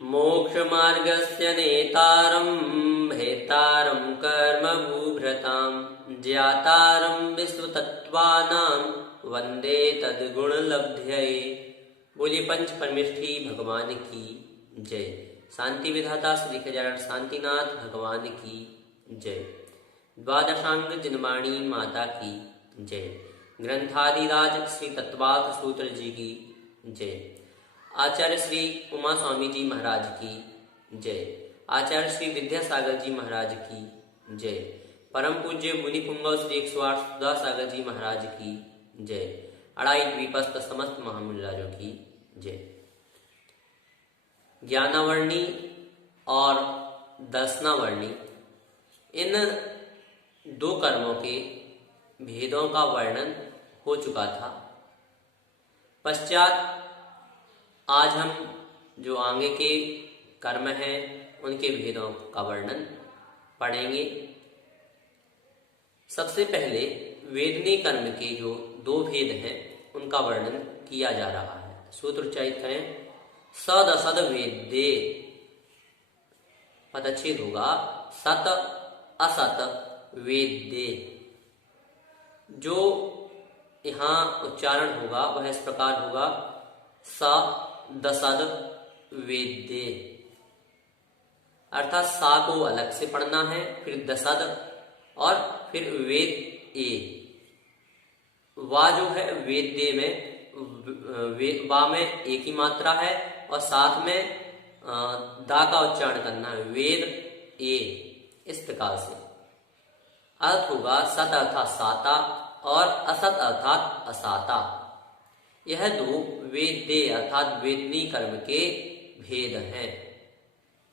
मोक्षमार्गस्य नेतारं भेतारं कर्मभूभृतां ज्ञातारं विश्वतत्त्वानां वन्दे तद्गुणलब्धये। बोलिए पंच परमेष्ठी भगवान की जय। शांति विधाता श्री गजानन शांतिनाथ भगवान की जय। द्वादशांग जिनवाणी माता की जय। ग्रंथादिराज श्री तत्वार्थ सूत्र जी की जय। आचार्य श्री उमा स्वामी जी महाराज की जय। आचार्य श्री विद्यासागर जी महाराज की जय। परम पूज्य मुनि पुंगव श्री 108 सुधासागर जी महाराज की जय। अड़ाई द्वीपस्थ समस्त महामुनिराजों की जय। ज्ञानावर्णी और दर्शनावर्णी इन दो कर्मों के भेदों का वर्णन हो चुका था। पश्चात आज हम जो आगे के कर्म हैं उनके भेदों का वर्णन पढ़ेंगे। सबसे पहले वेदनी कर्म के जो दो भेद हैं उनका वर्णन किया जा रहा है। सूत्र उच्चारित करें, सद असद वेद्ये। पदच्छेद होगा सत असत वेद्ये। जो यहाँ उच्चारण होगा वह इस प्रकार होगा, स दसद वेद्ये, अर्थात सा को अलग से पढ़ना है, फिर दसद और फिर वेद ए। वा जो है वेद्ये में वा में एक ही मात्रा है और साथ में दा का उच्चारण करना है, वेद ए। इस प्रकार से अर्थ होगा सत अर्थात साता और असत अर्थात असाता। यह दो वेद्य अर्थात वेदनी कर्म के भेद हैं।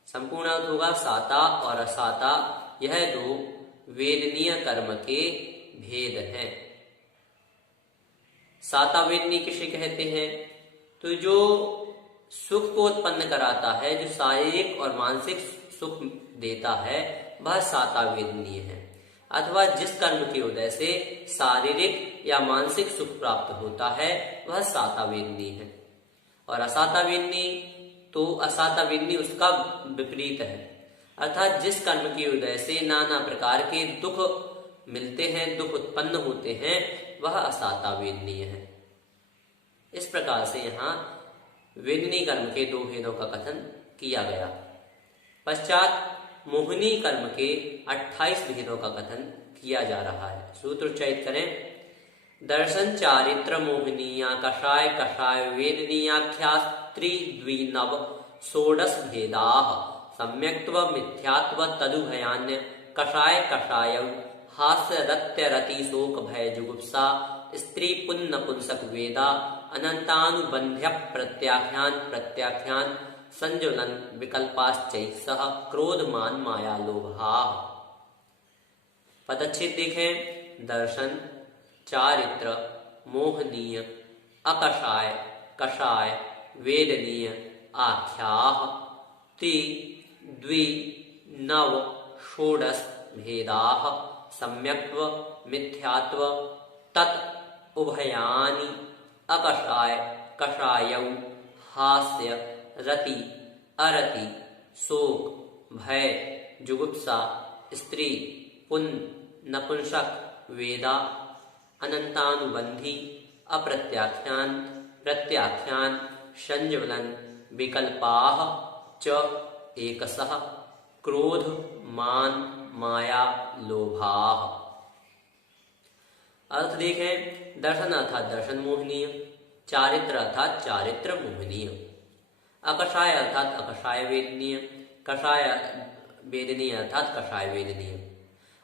संपूर्ण अर्थ होगा साता और असाता। यह दो वेदनीय कर्म के भेद हैं। साता वेदनी किसे कहते हैं? तो जो सुख को उत्पन्न कराता है, जो शारीरिक और मानसिक सुख देता है, वह साता वेदनीय है। अथवा जिस कर्म के उदय से शारीरिक या मानसिक सुख प्राप्त होता है वह साता वेदनी है। और असाता वेदनी, तो असाता वेदनी उसका विपरीत है, अर्थात जिस कर्म के उदय से नाना प्रकार के दुख मिलते हैं, दुख उत्पन्न होते हैं, वह असाता वेदनीय है। इस प्रकार से यहाँ वेदनी कर्म के दो भेदों का कथन किया गया। पश्चात मोहिनी कर्म के 28 भेदों का कथन किया जा रहा है। सूत्र उच्चारित करें, दर्शन चारित्र मोहिनीया कषाय कषाय वेदनीयाख्या त्रिद्विनव षोडश भेदा सम्यक्त्व मिथ्यात्व तदुभयान्य कषाय कषाय हास्य रत्य रति शोक भय जुगुप्सा स्त्री पुण्य पुंसक वेदा अनंतानुबंध्य प्रत्याख्यान प्रत्याख्यान संजुलन विकल्पाश्चैः क्रोध मान माया लोभा। पदच्छेद देखें, दर्शन चारित्र मोहनीय अकषाय कषाय वेदनीय आख्याः त्रि द्वि नव षोडश भेदाः सम्यक्त्व मिथ्यात्व तत् उभयानि अकषाय कषायौ हास्य रति अरति शोक भय जुगुप्सा स्त्री पुण्य नपुंसक वेदा अनंतानुबंधी अप्रत्याख्यान प्रत्याख्यान संज्वलन विकल्पाः च एकसः क्रोध मान माया लोभाः। अर्थ देखें, दर्शन अर्थात दर्शन मोहनीय, चारित्र अर्थात चारित्र मोहनीय, अकषाय अर्थात अकषाय वेदनीय, कषाय वेदनीय अर्थात कषाय वेदनीय,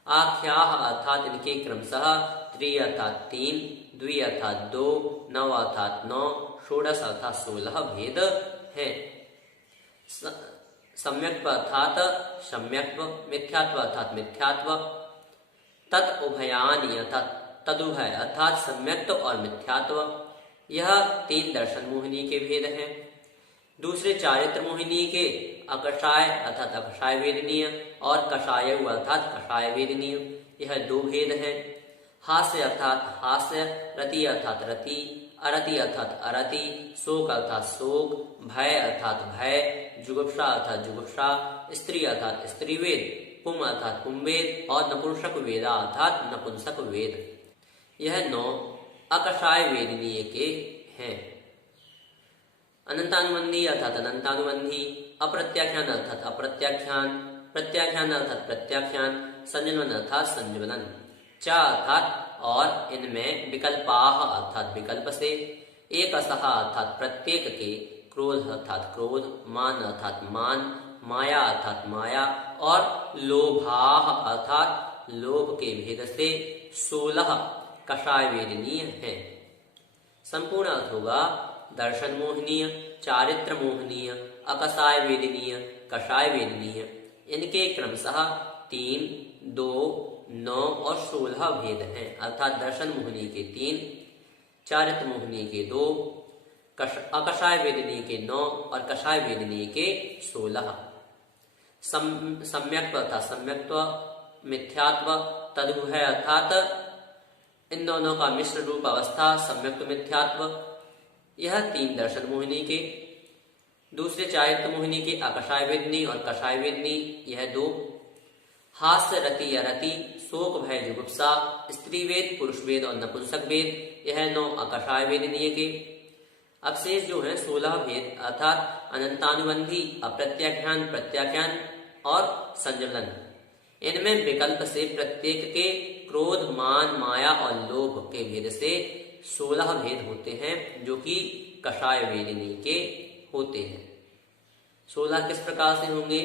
आख्याः अर्थात इनके क्रमशः त्रि अर्थात 3, द्वि अर्थात 2, नव अर्थात 9, षोडश अर्थात 16 भेद हैं। सम्यक्त्व अर्थात सम्यक्त्व, मिथ्यात्व अर्थात मिथ्यात्व, तत् उभयानि अर्थात तदुभय अर्थात सम्यक्त्व और मिथ्यात्व। यह 3 दर्शन मोहिनी के भेद हैं। दूसरे चारित्र मोहिनी के अकषाय अर्थात अकषाय वेदनीय और कषाय अर्थात कषाय वेदनीय, यह 2 भेद हैं। हास्य अर्थात हास्य, रति अर्थात रति, अरति अर्थात अरति, शोक अर्थात शोक, भय अर्थात भय, जुगुप्सा अर्थात जुगुप्सा, स्त्री अर्थात स्त्रीवेद, पुम अर्थात पुमवेद और नपुंसक वेदा अर्थात नपुंसक वेद। यह 9 अकषाय वेदनीय के हैं। अनंतानुबंधी अर्थात अनंतानुबंधी, अप्रत्याख्यान अर्थात अप्रत्याख्यान, प्रत्याख्यान अर्थात प्रत्याख्यान, संजनन अर्थात संजनन। चा अर्थात और, इनमें विकल्पाह अर्थात विकल्प से, एक असहा अर्थात प्रत्येक के, क्रोध अर्थात क्रोध, मान अर्थात मान, माया अर्थात माया और लोभाह अर्थात लोभ के भेद से 16 कषाय वेदनीय हैं। संपूर्ण अर्थ होगा दर्शन मोहनीय, चारित्र मोहनीय, अकषाय वेदनीय, कषाय वेदनीय। इनके क्रमशः 3, 2, 9 और 16 भेद हैं, अर्थात दर्शन मोहनी के 3, चारित्र मोहनी के 2, अकषाय वेदनीय के 9 और कषाय वेदनीय के 16। सम्यक्त्व अर्थात सम्यक्त्व, मिथ्यात्व, तदुभय अर्थात इन दोनों का मिश्र रूप अवस्था सम्यक्त्व मिथ्यात्व। यह 3 दर्शन मोहिनी के, दूसरे चारित्र मोहिनी के अकषाय वेदनी और कषाय वेदनी, यह 2। हास्य, रति, अरति, शोक, भय, जुगुप्सा, स्त्री वेद, पुरुष वेद और नपुंसक वेद, यह 9 अकषाय वेदनीय के। अब शेष जो है 16 भेद अर्थात अनंतानुबंधी, अप्रत्याख्यान, प्रत्याख्यान और संजलन। इनमें विकल्प से प्रत्येक के क्रोध, मान, माया और लोभ के भेद से 16 भेद होते हैं, जो कि कषाय वेदनी के होते हैं। 16 किस प्रकार से होंगे?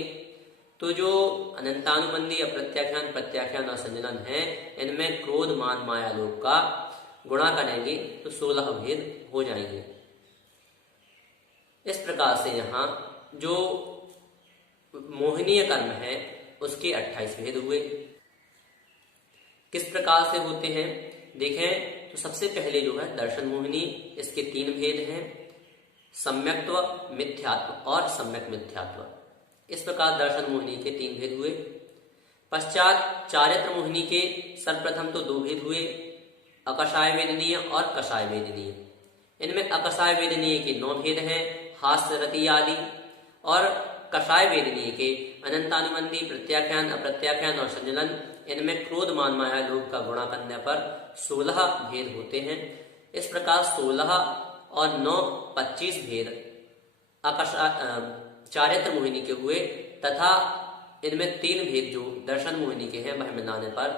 तो जो अनंतानुबंधी, अप्रत्याख्यान, प्रत्याख्यान और संजलन है, इनमें क्रोध, मान, माया, लोभ का गुणा करेंगे तो 16 भेद हो जाएंगे। इस प्रकार से यहाँ जो मोहनीय कर्म है उसके 28 भेद हुए। किस प्रकार से होते हैं देखें तो सबसे पहले जो है दर्शन मोहिनी, इसके 3 भेद हैं, सम्यक्त्व, मिथ्यात्व और सम्यक मिथ्यात्व। इस प्रकार दर्शन मोहिनी के 3 भेद हुए। पश्चात चारित्र मोहिनी के सर्वप्रथम तो 2 भेद हुए, अकषाय वेदनीय और कषाय वेदनीय। इनमें अकषाय वेदनीय के 9 भेद हैं, हास्य, रति आदि, और कषाय वेदनीय के अनंतानुबंधी, प्रत्याख्यान, अप्रत्याख्यान और संजलन। इनमें क्रोध, मान, माया, लोभ का गुणा करने पर 16 भेद होते हैं। इस प्रकार 16 और 9 25 भेद चारित्र मोहिनी के हुए तथा इनमें 3 भेद जो दर्शन मोहिनी के हैं वह मिलाने पर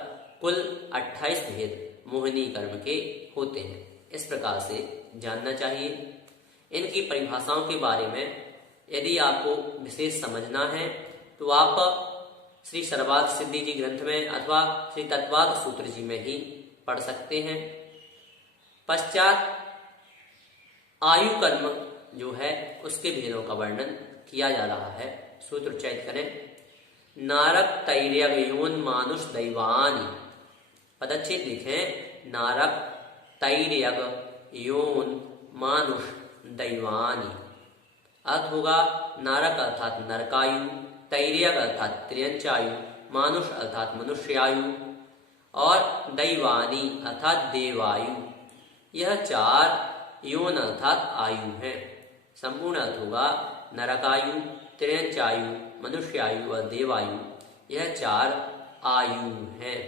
कुल 28 भेद मोहिनी कर्म के होते हैं। इस प्रकार से जानना चाहिए। इनकी परिभाषाओं के बारे में यदि आपको विशेष समझना है तो आप श्री सर्वार्थ सिद्धि जी ग्रंथ में अथवा श्री तत्वार्थ सूत्र जी में ही पढ़ सकते हैं। पश्चात आयु कर्म जो है उसके भेदों का वर्णन किया जा रहा है। सूत्र उच्चारित करें। नारक तैर्यग योन मानुष दैवानी। पदच्छेद लिखें। नारक तैर्यग योन मानुष दैवानी। अर्थ होगा नारक अर्थात नरकायु, तैर्यग अर्थात त्र्यंचायु, मानुष अर्थात मनुष्यायु और दैवानी अर्थात देवायु। यह 4 योन अर्थात आयु है। संपूर्ण अर्थ होगा नरकायु, त्र्यंचायु, मनुष्यायु और देवायु। यह 4 आयु हैं।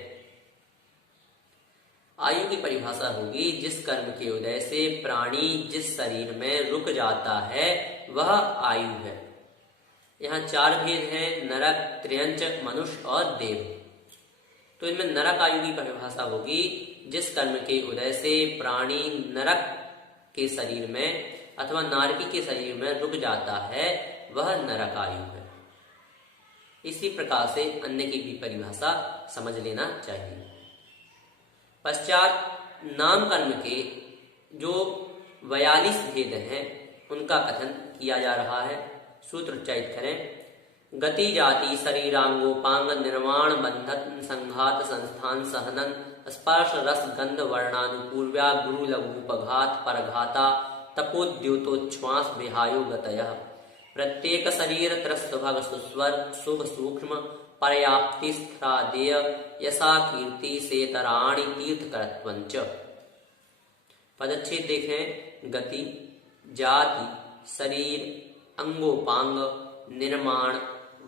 आयु की परिभाषा होगी जिस कर्म के उदय से प्राणी जिस शरीर में रुक जाता है वह आयु है। यहाँ 4 भेद हैं, नरक, त्र्यंच, मनुष्य और देव। तो इनमें नरक आयु की परिभाषा होगी जिस कर्म के उदय से प्राणी नरक के शरीर में अथवा नारकी के शरीर में रुक जाता है वह नरक आयु है। इसी प्रकार से अन्य की भी परिभाषा समझ लेना चाहिए। पश्चात नाम कर्म के जो 42 भेद हैं उनका कथन किया जा रहा है। सूत्र उच्चारित करें। गति, जाति, शरीरांगोपांग, निर्माण, बंधन, संघात, संस्थान, सहनन, स्पर्श, रस, गंध, वर्णानुपूर्व्या, गुरु, लघुपघात, परघाता, तपोद्योतोच्छ्वास, विहायो गतयः। प्रत्येक शरीर त्रस्तभग सुस्वर, शुभ, सूक्ष्म, पर्याप्ति स्थिरादेय यशा कीर्ति सेतराणि तीर्थकरत्वञ्च। पदच्छेद देखें। गति, जाति, शरीर, अंगोपांग, निर्माण,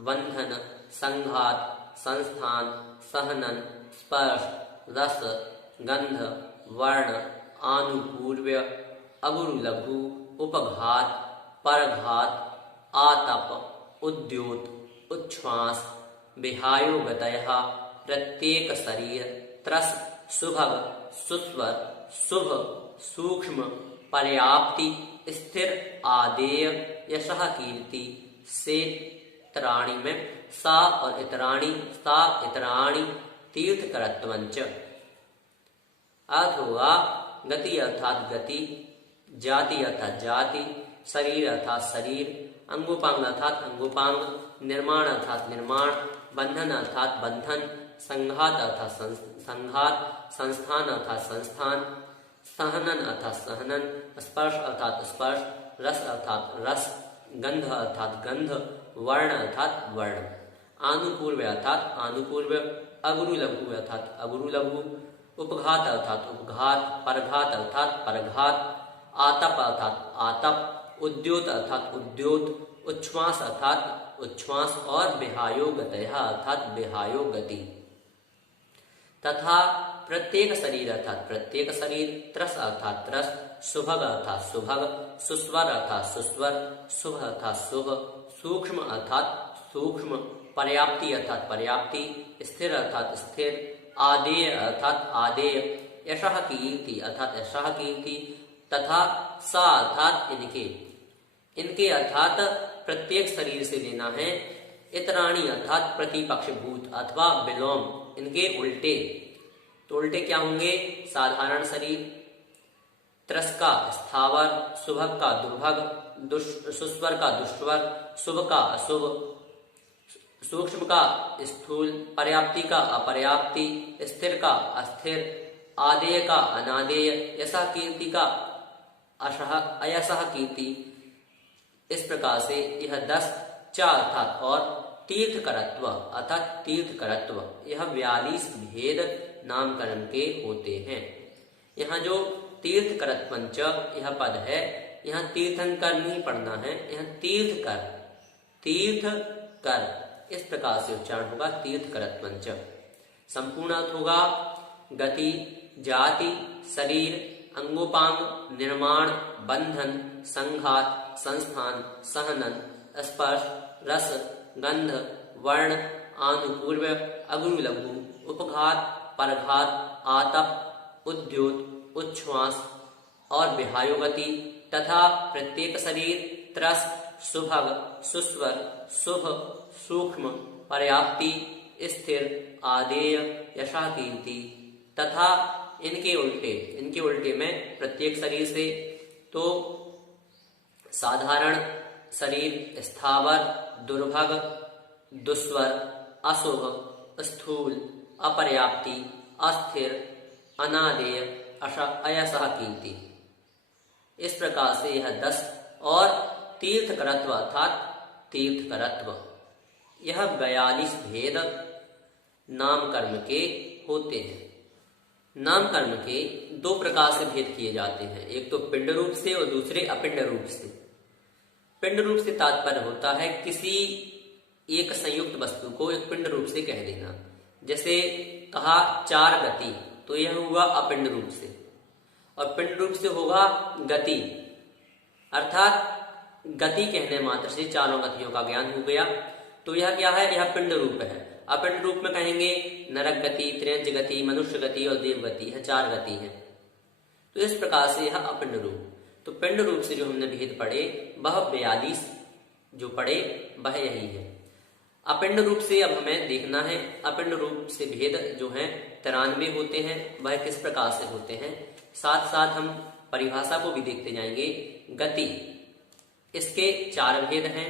बंधन, संघात, संस्थान, सहनन, स्पर्श, रस, गंध, वर्ण, आनुपूर्व्य, अगुरु-लघु, उपघात, परघात, आतप, उद्योत, उच्छ्वास, विहायोगतयः, प्रत्येक शरीर, त्रस, सुभग, सुस्वर, शुभ, सूक्ष्म, पर्याप्ति, स्थिर, आदेय, यशः कीर्ति, से इतराणि में सा और इतराणि, सा इतराणि, तीर्थकरत्वञ्च। अर्थ होगा गति अर्थात गति, जाति अर्थात जाति, शरीर अर्थात शरीर, अंगोपांग अर्थात अंगोपांग, निर्माण अर्थात निर्माण, बंधन अर्थात बंधन, संघात अर्थात संघात, संस्थान अर्थात संस्थान, सहनन अर्थात सहनन, स्पर्श अर्थात स्पर्श, रस अर्थात रस, गंध अर्थात गंध, वर्ण अर्थात वर्ण, आनुपूर्व्य अर्थात आनुपूर्व्य, अगुरु लघु अर्थात अगुरु लघु, उपघात अर्थात उपघात, परघात अर्थात परघात, आतप अर्थात आतप, उद्योत अर्थात उद्योत, उच्छ्वास अर्थात उच्छ्वास और विहायोगतयः अर्थात विहायोगति। तथा प्रत्येक शरीर अर्थात प्रत्येक शरीर, त्रस अर्थात त्रस, सुभग अर्थात सुभग, सुस्वर अर्थात सुस्वर, शुभ अर्थात शुभ, सूक्ष्म अर्थात सूक्ष्म, पर्याप्ति अर्थात पर्याप्ति, स्थिर अर्थात स्थिर, आदेय अर्थात आदेय, यशः कीर्ति अर्थात यशः कीर्ति, तथा सा अर्थात इनके, इनके अर्थात प्रत्येक शरीर से लेना है, इतराणी अर्थात प्रतिपक्ष भूत अथवा विलोम, इनके उल्टे। तो उल्टे क्या होंगे? साधारण शरीर, त्रस का स्थावर, सुभग का दुर्भग, सुस्वर का दुष्वर, शुभ का अशुभ, सूक्ष्म का स्थूल, पर्याप्ति का अपर्याप्ति, स्थिर का अस्थिर, आदेय का अनादेय, यशः कीर्ति का अयशः कीर्ति। इस प्रकार से यह 10 चा अर्थात और तीर्थकरत्व अर्थात तीर्थकरत्व, यह 42 भेद नामकरण के होते हैं। यहाँ जो तीर्थकरत्वञ्च यह पद है, यहाँ तीर्थंकर नहीं पढ़ना है, यहाँ तीर्थकर, तीर्थकर इस प्रकार से उच्चारण होगा, तीर्थकरत्वञ्च। संपूर्ण अर्थ होगा गति, जाति, शरीर, अंगोपांग, निर्माण, बंधन, संघात, संस्थान, सहनन, स्पर्श, रस, गंध, वर्ण, आनुपूर्व्य, अगुरु लघु, उपघात, परघात, आतप, उद्योत, उच्छ्वास और विहायोगति, तथा प्रत्येक शरीर, त्रस, सुभग, सुस्वर, शुभ, सूक्ष्म, पर्याप्ति, स्थिर, आदेय, यशः कीर्ति, तथा इनके उल्टे। इनके उल्टे में प्रत्येक शरीर से तो साधारण शरीर, स्थावर, दुर्भग, दुस्वर, अशुभ, स्थूल, अपर्याप्ति, अस्थिर, अनादेय, अयशः कीर्ति। इस प्रकार से यह 10 और तीर्थकरत्व अर्थात तीर्थकरत्व, यह 42 भेद नाम कर्म के होते हैं। नाम कर्म के 2 प्रकार से भेद किए जाते हैं, एक तो पिंड रूप से और दूसरे अपिंड रूप से। पिंड रूप से तात्पर्य होता है किसी एक संयुक्त वस्तु को एक पिंड रूप से कह देना। जैसे कहा 4 गति, तो यह हुआ अपिंड रूप से, और पिंड रूप से होगा गति, अर्थात गति कहने मात्र से चारों गतियों का ज्ञान हो गया। तो यह क्या है? यह पिंड रूप है। अपिंड रूप में कहेंगे नरक गति, त्रियंच गति, मनुष्य गति और देव गति, यह 4 गति है। तो इस प्रकार से यह अपिंड रूप। तो पिंड रूप से जो हमने भेद पढ़े वह 42 जो पढ़े वह यही है। अपिंड रूप से अब हमें देखना है, अपिंड रूप से भेद जो है 93 होते हैं, वह किस प्रकार से होते हैं। साथ साथ हम परिभाषा को भी देखते जाएंगे। गति, इसके 4 भेद हैं।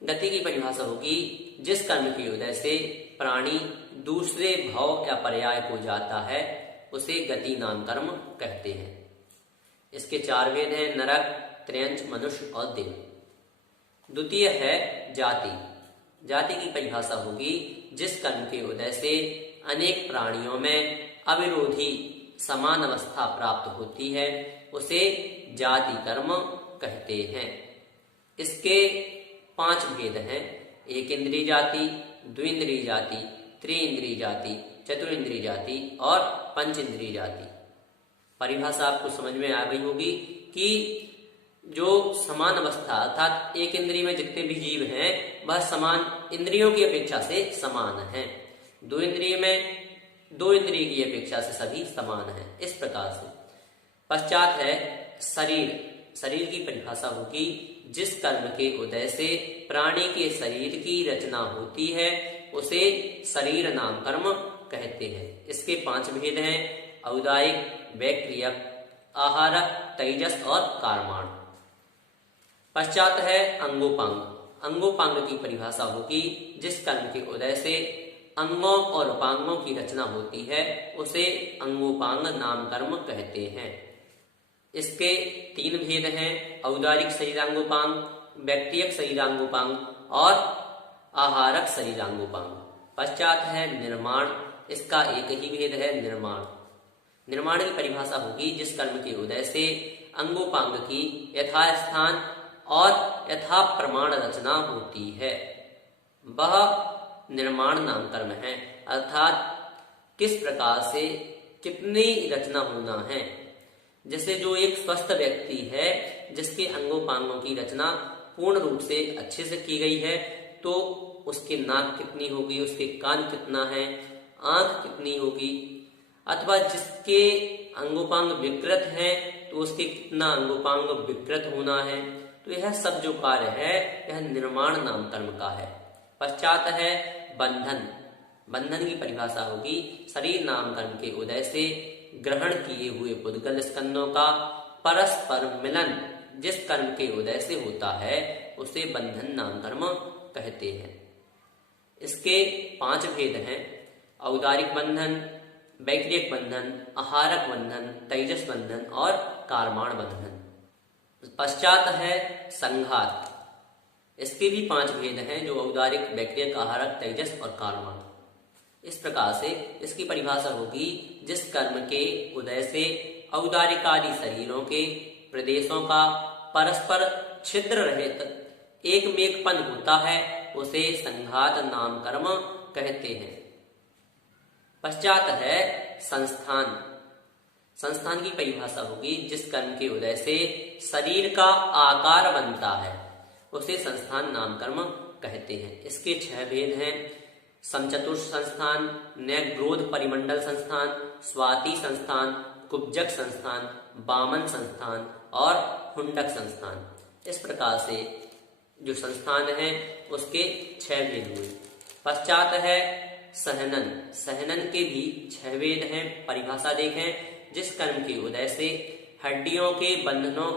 गति की परिभाषा होगी जिस कर्म के उदय से प्राणी दूसरे भाव या पर्याय को जाता है उसे गति नाम कर्म कहते हैं। इसके 4 भेद हैं, नरक, त्रियंच, मनुष्य और देव। द्वितीय है जाति। जाति की परिभाषा होगी जिस कर्म के उदय से अनेक प्राणियों में अविरोधी समान अवस्था प्राप्त होती है उसे जाति कर्म कहते हैं। इसके 5 भेद हैं। एक इंद्रिय जाति, द्विइंद्रिय जाति, त्रिइंद्रिय जाति, चतुरिंद्रिय जाति और पंच इंद्रिय जाति। परिभाषा आपको समझ में आ गई होगी कि जो समान अवस्था अर्थात एक इंद्रिय में जितने भी जीव हैं वह समान इंद्रियों की अपेक्षा से समान हैं। दो इंद्रिय में दो इंद्रिय की अपेक्षा से सभी समान हैं। इस प्रकार से पश्चात है शरीर। शरीर की परिभाषा होगी जिस कर्म के उदय से प्राणी के शरीर की रचना होती है उसे शरीर नाम कर्म कहते हैं। इसके 5 भेद हैं। औदायिक, वैक्रियक, आहारक, तेजस और कारमाण। पश्चात है अंगोपांग। अंगोपांग की परिभाषा होगी जिस कर्म के उदय से अंगों और उपांगों की रचना होती है उसे अंगोपांग नाम कर्म कहते हैं। इसके 3 भेद हैं। औदारिक शरीरांगोपांग, वैक्रियक शरीरांगोपांग और आहारक शरीरांगोपांग। पश्चात है निर्माण। इसका एक ही भेद है, निर्माण। निर्माण की परिभाषा होगी जिस कर्म के उदय से अंगोपांग की यथास्थान और यथा प्रमाण रचना होती है वह निर्माण नाम कर्म है। अर्थात किस प्रकार से कितनी रचना होना है। जैसे जो एक स्वस्थ व्यक्ति है जिसके अंगोपांगों की रचना पूर्ण रूप से अच्छे से की गई है तो उसके नाक कितनी होगी, उसके कान कितना है, आंख कितनी होगी। अथवा जिसके अंगोपांग विकृत हैं तो उसके कितना अंगोपांग विकृत होना है। तो यह सब जो कार्य है यह निर्माण नाम कर्म का है। पश्चात है बंधन। बंधन की परिभाषा होगी शरीर नाम कर्म के उदय से ग्रहण किए हुए पुद्गल स्कंदों का परस्पर मिलन जिस कर्म के उदय से होता है उसे बंधन नाम कर्म कहते हैं। इसके 5 भेद हैं। औदारिक बंधन, वैक्रियक बंधन, आहारक बंधन, तेजस बंधन और कारमाण बंधन। पश्चात है संघात। इसके भी 5 भेद हैं जो औदारिक, वैक्रियक, आहारक, तेजस और कारमाण। इस प्रकार से इसकी परिभाषा होगी जिस कर्म के उदय से औदारिकादि शरीरों के प्रदेशों का परस्पर छिद्र रहित एकमेकपन होता है उसे संघात नाम कर्म कहते हैं। पश्चात है संस्थान। संस्थान की परिभाषा होगी जिस कर्म के उदय से शरीर का आकार बनता है उसे संस्थान नाम कर्म कहते हैं। इसके 6 भेद हैं। समचतुर्थ संस्थान, न्यग्रोध परिमंडल संस्थान, स्वाति संस्थान, कुब्जक संस्थान, वामन संस्थान और हुंडक संस्थान। इस प्रकार से जो संस्थान है उसके 6 भेद हुए। पश्चात है सहनन। सहनन के भी 6 भेद हैं। परिभाषा देखें जिस कर्म के उदय से हड्डियों के बंधनों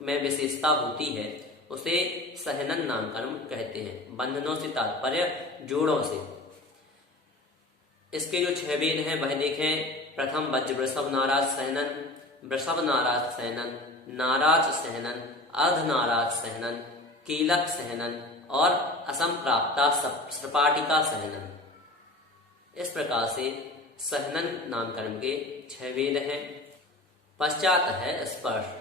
में विशेषता होती है उसे सहनन नाम कर्म कहते हैं। बंधनों से तात्पर्य जोड़ों से। इसके जो 6 भेद हैं वह देखें। प्रथम वज्र वृषभ नाराज सहनन, वृषभ नाराज सहनन, नाराज सहनन, अर्ध नाराज सहनन, कीलक सहनन और असंप्राप्ता सपाटिका सहनन। इस प्रकार से सहनन नाम कर्म के 6 वेद हैं। पश्चात है स्पर्श।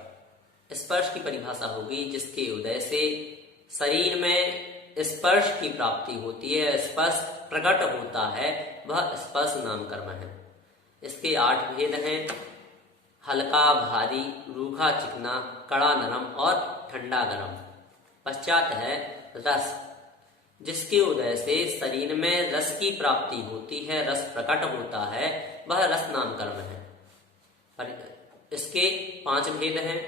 स्पर्श की परिभाषा होगी जिसके उदय से शरीर में स्पर्श की प्राप्ति होती है, स्पर्श प्रकट होता है, वह स्पर्श नाम कर्म है। इसके 8 भेद हैं। हल्का भारी, रूखा चिकना, कड़ा नरम और ठंडा गरम। पश्चात है रस। जिसके उदय से शरीर में रस की प्राप्ति होती है, रस प्रकट होता है, वह रस नाम कर्म है। इसके 5 भेद हैं।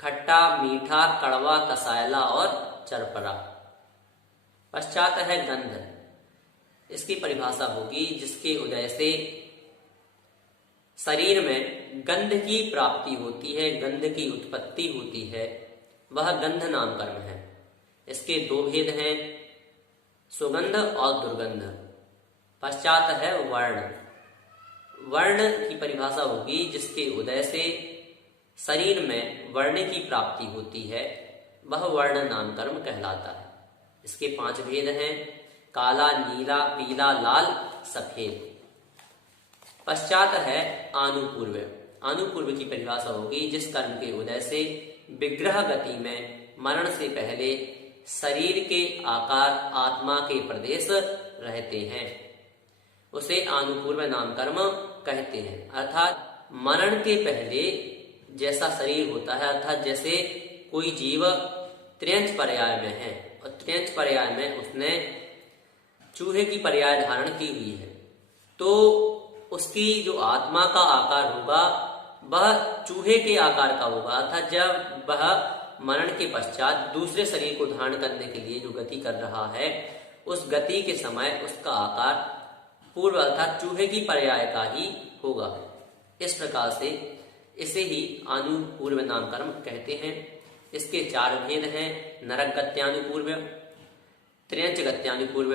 खट्टा, मीठा, कड़वा, कसायला और चरपरा। पश्चात है गंध। इसकी परिभाषा होगी जिसके उदय से शरीर में गंध की प्राप्ति होती है, गंध की उत्पत्ति होती है, वह गंध नाम कर्म है। इसके 2 भेद हैं। सुगंध और दुर्गंध। पश्चात है वर्ण। वर्ण की परिभाषा होगी जिसके उदय से शरीर में वर्ण की प्राप्ति होती है, वह वर्ण नाम कर्म कहलाता है। इसके 5 भेद हैं: काला, नीला, पीला, लाल, सफेद। पश्चात है आनुपूर्व। आनुपूर्व की परिभाषा होगी जिस कर्म के उदय से विग्रह गति में मरण से पहले शरीर के आकार आत्मा के प्रदेश रहते हैं, उसे आनुपूर्व नाम कर्म कहते हैं। अर्थात मरण के पहले जैसा शरीर होता है, अर्थात जैसे कोई जीव त्र्यंच पर्याय में है और त्र्यंच पर्याय में उसने चूहे की पर्याय धारण की हुई है, तो उसकी जो आत्मा का आकार होगा वह चूहे के आकार का होगा। अर्थात जब वह मरण के पश्चात दूसरे शरीर को धारण करने के लिए जो गति कर रहा है, उस गति के समय उसका आकार पूर्व अर्थात चूहे की पर्याय का ही होगा। इस प्रकार से इसे ही आनुपूर्व नाम कर्म कहते हैं। इसके 4 भेद हैं: नरक गत्यानुपूर्व, त्र्यंच गत्यानुपूर्व,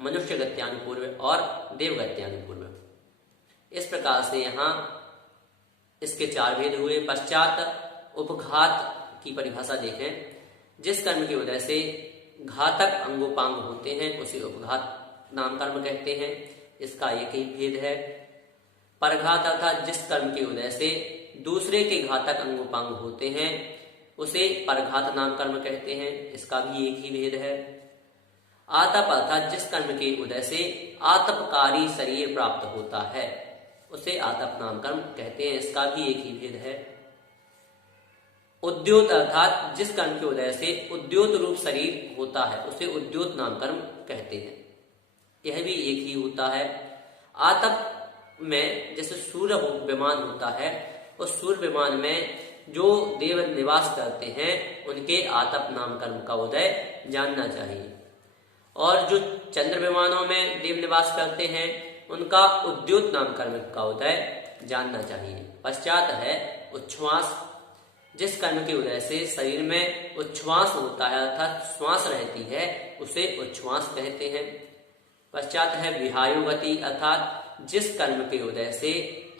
मनुष्य गत्यानुपूर्व और देव गत्यानुपूर्व। इस प्रकार से यहाँ इसके 4 भेद हुए। पश्चात उपघात की परिभाषा देखें। जिस कर्म के उदय से घातक अंगोपांग होते हैं उसे उपघात नाम कर्म कहते हैं। इसका एक ही भेद है। परघात अर्थात जिस कर्म के उदय से दूसरे के घातक अंगोपांग होते हैं उसे परघात नाम कर्म कहते हैं। इसका भी एक ही भेद है। आतप अर्थात जिस कर्म के उदय से आतपकारी शरीर प्राप्त होता है उसे आतप नाम कर्म कहते हैं। इसका भी एक ही भेद है। उद्योत अर्थात जिस कर्म के उदय से उद्योत रूप शरीर होता है उसे उद्योत नाम कर्म कहते हैं। यह भी एक ही होता है। आतप में जैसे सूर्य विमान होता है, उस सूर्य विमान में जो देव निवास करते हैं उनके आतप नाम कर्म का उदय जानना चाहिए, और जो चंद्र विमानों में देव निवास करते हैं उनका उद्योत नाम कर्म का उदय जानना चाहिए। पश्चात है उच्छ्वास। जिस कर्म के उदय से शरीर में उच्छ्वास होता है अर्थात श्वास रहती है उसे उच्छ्वास कहते हैं। पश्चात है विहायो गति अर्थात जिस कर्म के उदय से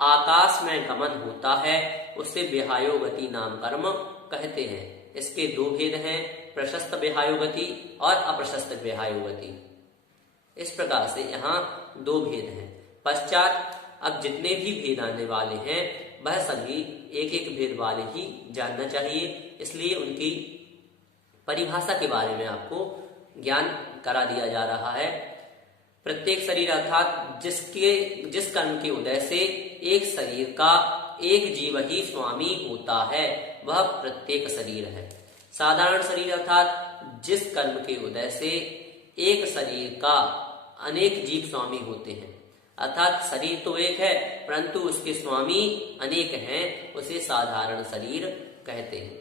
आकाश में गमन होता है उसे विहायो गति नाम कर्म कहते हैं। इसके 2 भेद हैं: प्रशस्त विहायो गति और अप्रशस्त विहायो गति। इस प्रकार से यहाँ 2 भेद हैं। पश्चात अब जितने भी भेद आने वाले हैं वह सभी एक एक भेद वाले ही जानना चाहिए, इसलिए उनकी परिभाषा के बारे में आपको ज्ञान करा दिया जा रहा है। प्रत्येक शरीर अर्थात जिस कर्म के उदय से एक शरीर का एक जीव ही स्वामी होता है वह प्रत्येक शरीर है। साधारण शरीर अर्थात जिस कर्म के उदय से एक शरीर का अनेक जीव स्वामी होते हैं, अर्थात शरीर तो एक है परंतु उसके स्वामी अनेक हैं, उसे साधारण शरीर कहते हैं।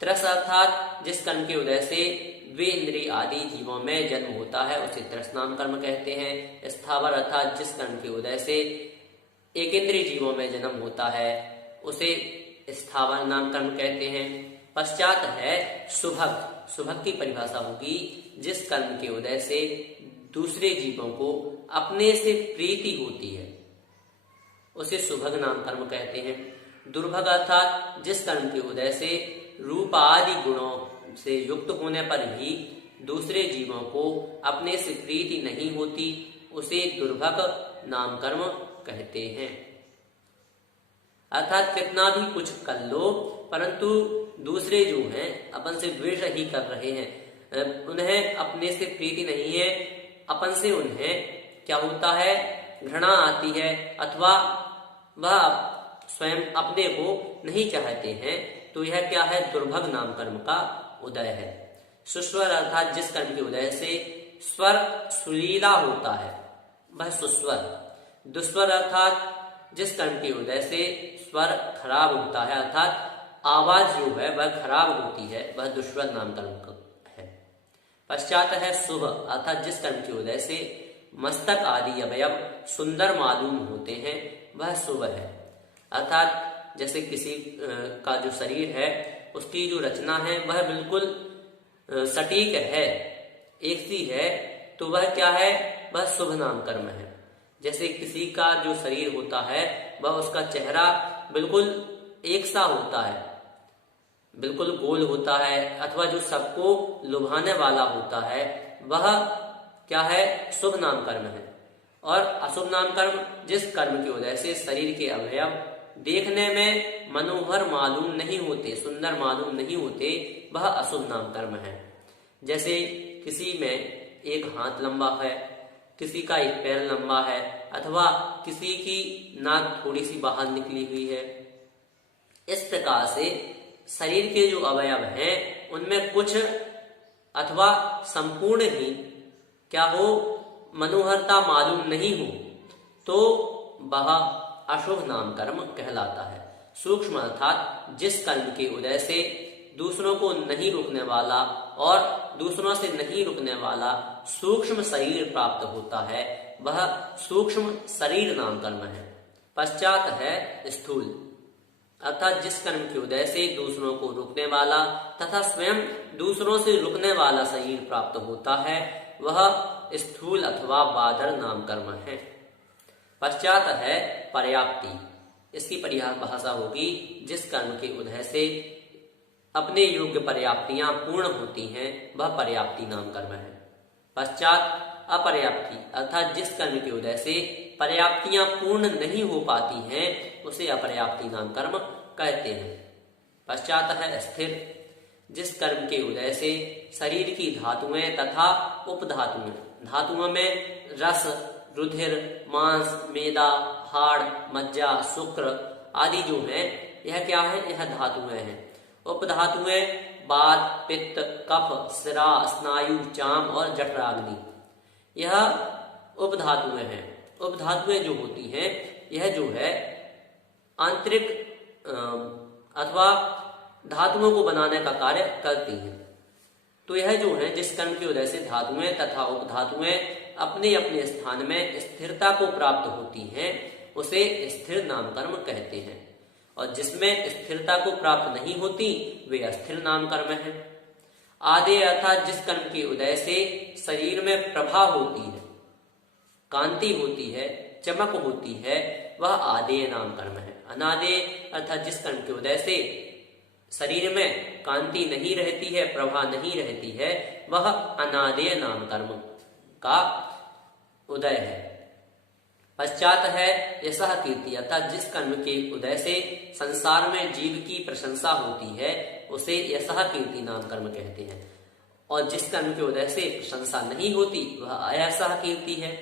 त्रस अर्थात जिस कर्म के उदय से द्विंद्रिय आदि जीवों में जन्म होता है उसे त्रस नाम कर्म कहते हैं। स्थावर अर्थात जिस कर्म के उदय से एक इंद्रिय जीवों में जन्म होता है उसे स्थावर नाम कर्म कहते हैं। पश्चात है सुभग। सुभग की परिभाषा होगी जिस कर्म के उदय से दूसरे जीवों को अपने से प्रीति होती है उसे सुभग नाम कर्म कहते हैं। दुर्भग अर्थात जिस कर्म के उदय से रूप आदि गुणों से युक्त होने पर भी दूसरे जीवों को अपने से प्रीति नहीं होती उसे दुर्भग नाम कर्म कहते हैं। अर्थात कितना भी कुछ कर लो परंतु दूसरे जो हैं अपन से द्वेष ही कर रहे हैं, उन्हें अपने से प्रीति नहीं है, अपन से उन्हें क्या होता है घृणा आती है, अथवा वह स्वयं अपने को नहीं चाहते हैं, तो यह क्या है दुर्भग नाम कर्म का उदय है। सुस्वर अर्थात जिस कर्म के उदय से स्वर सुलीला होता है वह सुस्वर। दुस्वर अर्थात जिस कर्म के उदय से स्वर खराब होता है अर्थात आवाज जो है वह खराब होती है वह दुस्वर नाम कर्म है। पश्चात है शुभ अर्थात जिस कर्म के उदय से मस्तक आदि अवयव सुंदर मालूम होते हैं वह शुभ है। अर्थात जैसे किसी का जो शरीर है उसकी जो रचना है वह बिल्कुल सटीक है, एक सी है, तो वह क्या है वह शुभ नाम कर्म है। जैसे किसी का जो शरीर होता है वह उसका चेहरा बिल्कुल एक सा होता है, बिल्कुल गोल होता है अथवा जो सबको लुभाने वाला होता है वह क्या है, शुभ नाम कर्म है। और अशुभ नाम कर्म जिस कर्म की वजह से शरीर के अवयव देखने में मनोहर मालूम नहीं होते, सुंदर मालूम नहीं होते, वह अशुभ नाम कर्म है। जैसे किसी में एक हाथ लंबा है, किसी का एक पैर लंबा है, अथवा किसी की नाक थोड़ी सी बाहर निकली हुई है। इस प्रकार से शरीर के जो अवयव हैं उनमें कुछ अथवा संपूर्ण ही क्या हो, मनोहरता मालूम नहीं हो, तो वह अशुभ नाम कर्म कहलाता है। सूक्ष्म अर्थात जिस कर्म के उदय से दूसरों को नहीं रुकने वाला और दूसरों से नहीं रुकने वाला सूक्ष्म शरीर प्राप्त होता है, वह सूक्ष्म शरीर नाम कर्म है। पश्चात है स्थूल, अर्थात जिस कर्म के उदय से दूसरों को रुकने वाला तथा स्वयं दूसरों से रुकने वाला शरीर प्राप्त होता है, वह स्थूल अथवा बादर नाम कर्म है। पश्चात है पर्याप्ति, इसकी परिभाषा होगी जिस कर्म के उदय से अपने योग्य पर्याप्तियां पूर्ण होती हैं, वह पर्याप्ति नाम कर्म है। पश्चात अपर्याप्ति, अर्थात जिस कर्म के उदय से पर्याप्तियां पूर्ण नहीं हो पाती हैं, उसे अपर्याप्ति नाम कर्म कहते हैं। पश्चात है स्थिर, जिस कर्म के उदय से शरीर की धातुएं तथा उपधातुएं, धातुओं में रस, रुधिर, मांस, मेदा, हाड़, मज्जा, शुक्र आदि जो हैं, यह क्या है, यह धातुएं हैं। उपधातुएं वात, पित्त, कफ, सिरा, स्नायु, चाम और जठराग्नि, यह उपधातुएं हैं। उपधातुएं जो होती हैं, यह जो है आंतरिक अथवा धातुओं को बनाने का कार्य करती हैं। तो यह जो है जिस कर्म की वजह से धातुएं तथा उपधातुएं अपने अपने स्थान में स्थिरता को प्राप्त होती हैं, उसे स्थिर नाम कर्म कहते हैं। और जिसमें स्थिरता को प्राप्त नहीं होती, वे अस्थिर नाम कर्म है। आदेय अर्थात जिस कर्म के उदय से शरीर में प्रभा होती है, कांति होती है, चमक होती है, वह आदेय नाम कर्म है। अनादेय अर्थात जिस कर्म के उदय से शरीर में कांति नहीं रहती है, प्रभा नहीं रहती है, वह अनादेय नाम कर्म का उदय है। पश्चात है यशः कीर्ति, अर्थात जिस कर्म के उदय से संसार में जीव की प्रशंसा होती है, उसे यशः कीर्ति नाम कर्म कहते हैं। और जिस कर्म के उदय से प्रशंसा नहीं होती, वह अयशः कीर्ति है।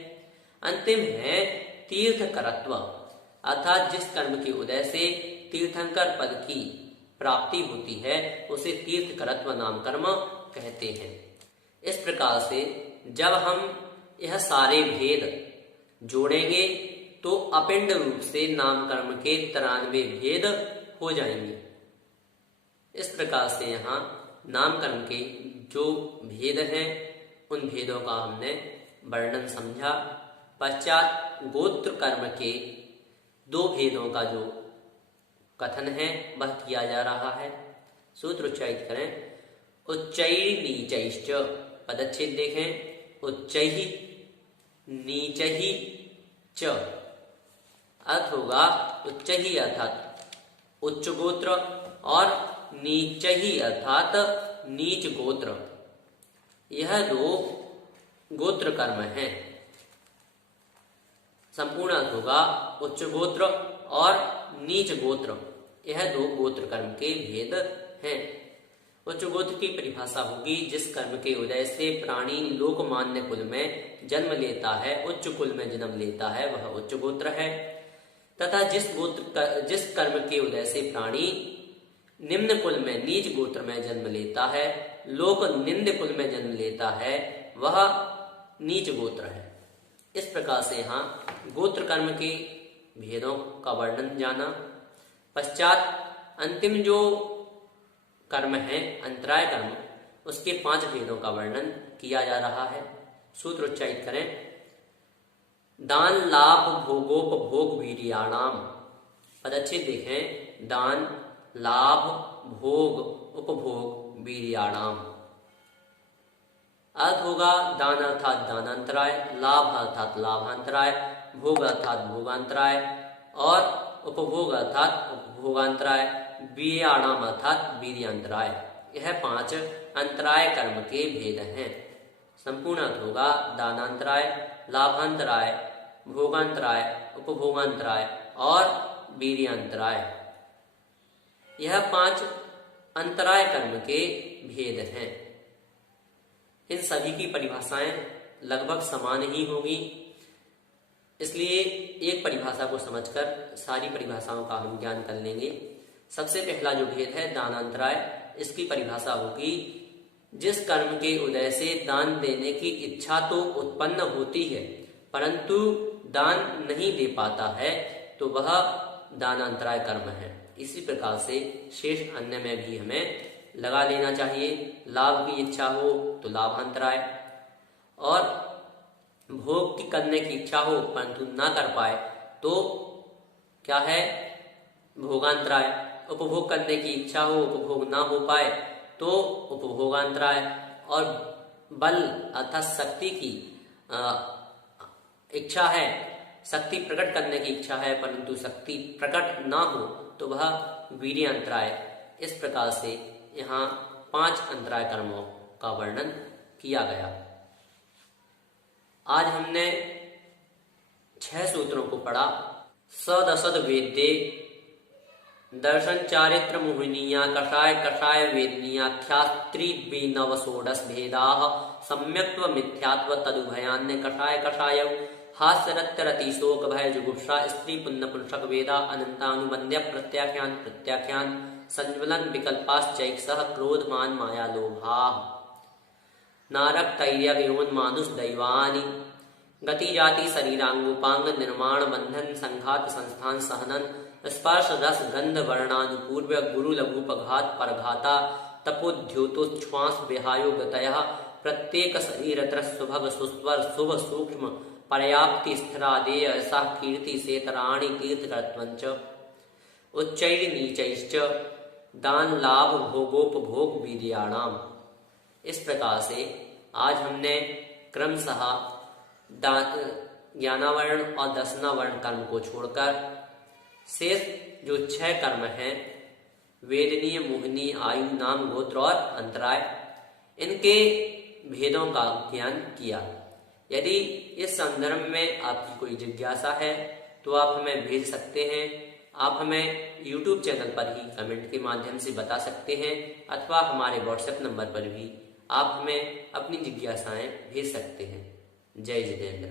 अंतिम है तीर्थकरत्व, अर्थात जिस कर्म के उदय से तीर्थंकर पद की प्राप्ति होती है, उसे तीर्थकरत्व नाम कर्म कहते हैं। इस प्रकार से जब हम यह सारे भेद जोड़ेंगे तो अपिंड रूप से नाम कर्म के 93 भेद हो जाएंगे। इस प्रकार से यहाँ नाम कर्म के जो भेद हैं, उन भेदों का हमने वर्णन समझा। पश्चात गोत्र कर्म के 2 भेदों का जो कथन है वह किया जा रहा है। सूत्र उच्चारित करें। उच्चैः नीचैश्च, पदच्छेद देखें। उच्चैः नीचैः च, अर्थ होगा उच्चैः अर्थात उच्च गोत्र और नीचैः अर्थात नीच गोत्र। यह 2 गोत्र कर्म हैं। संपूर्ण अर्थ होगा उच्च गोत्र और नीच गोत्र, यह 2 गोत्र कर्म के भेद हैं। उच्च गोत्र की परिभाषा होगी जिस कर्म के उदय से प्राणी लोकमान्य कुल में जन्म लेता है, उच्च कुल में जन्म लेता है, वह उच्च गोत्र है। तथा जिस कर्म के उदय से प्राणी निम्न कुल में नीच गोत्र में जन्म लेता है, लोक निंद कुल में जन्म लेता है, वह नीच गोत्र है। इस प्रकार से यहाँ गोत्र कर्म के भेदों का वर्णन जाना। पश्चात अंतिम जो कर्म है अंतराय कर्म, उसके 5 भेदों का वर्णन किया जा रहा है। सूत्र उच्चारित करें। दान लाभ भोगोपभोग वीर्याणाम, पदच्छेद देखें। दान लाभ भोग उपभोग वीर्याणाम, अर्थ होगा दान अर्थात दानांतराय, लाभ अर्थात लाभांतराय, भोग अर्थात भोगांतराय और उपभोग अर्थात उपभोग उपभोगांतराय, वीर्याणाम अर्थात वीर्यांतराय। यह 5 अंतराय कर्म के भेद हैं। संपूर्ण अर्थ होगा दानांतराय, लाभांतराय, भोगांतराय, उपभोगांतराय और वीर्यांतराय। यह 5 अंतराय कर्म के भेद हैं। इन सभी की परिभाषाएं लगभग समान ही होगी, इसलिए एक परिभाषा को समझकर सारी परिभाषाओं का हम ज्ञान कर लेंगे। सबसे पहला जो भेद है दानांतराय, इसकी परिभाषा होगी जिस कर्म के उदय से दान देने की इच्छा तो उत्पन्न होती है परंतु दान नहीं दे पाता है, तो वह दानांतराय कर्म है। इसी प्रकार से शेष अन्य में भी हमें लगा लेना चाहिए। लाभ की इच्छा हो तो लाभांतराय, और भोग की करने की इच्छा हो परंतु ना कर पाए तो क्या है, भोगांतराय। उपभोग करने की इच्छा हो, उपभोग ना हो पाए तो उपभोगांतराय। और बल अर्थात शक्ति की इच्छा है, शक्ति प्रकट करने की इच्छा है परंतु शक्ति प्रकट ना हो तो वह वीर्यांतराय। इस प्रकार से यहाँ 5 अंतराय कर्मों का वर्णन किया गया। आज हमने 6 सूत्रों को पढ़ा। सदसद वेद्ये दर्शन चारित्र मोहिनीया कषाय कषाय वेदनीयाख्यास्त्रिनव षोडश भेदाः सम्यक्त्व मिथ्यात्व तदुभयान्य कषाय कषायौ हास्यरत्यरति शोक भय जुगुप्सा स्त्री पुण्य पुंसक वेदा अनंतानुबंध्य प्रत्याख्यान प्रत्याख्यान संज्वलन विकल्पाश्चैक्षः क्रोध मान माया लोभा नारक तैर्य योन्मानुष दैवानि गति जाति शरीरांगोपांग निर्माण बंधन संघात संस्थान सहनन स्पर्श रस गंध वर्णानुपूर्व गुरु लघुपघात परघाता तपोद्योतोच्छ्वास विहायो गतयः प्रत्येक शरीरत्र सुभग सुस्वर शुभ सूक्ष्म पर्याप्ति स्थिरादेय सा कीर्ति सेतराणि तीर्थकर्तृंच उच्चैर नीचैश्च दान लाभ भोगोपभोग वीर्याणाम। इस प्रकार से आज हमने क्रमशः ज्ञानावर्ण और दशनावर्ण कर्म को छोड़कर शेष जो 6 कर्म हैं, वेदनीय, मोहनीय, आयु, नाम, गोत्र और अंतराय, इनके भेदों का ज्ञान किया। यदि इस संदर्भ में आपकी कोई जिज्ञासा है तो आप हमें भेज सकते हैं। आप हमें YouTube चैनल पर ही कमेंट के माध्यम से बता सकते हैं अथवा हमारे WhatsApp नंबर पर भी आप हमें अपनी जिज्ञासाएं भेज सकते हैं। जय जितेंद्र।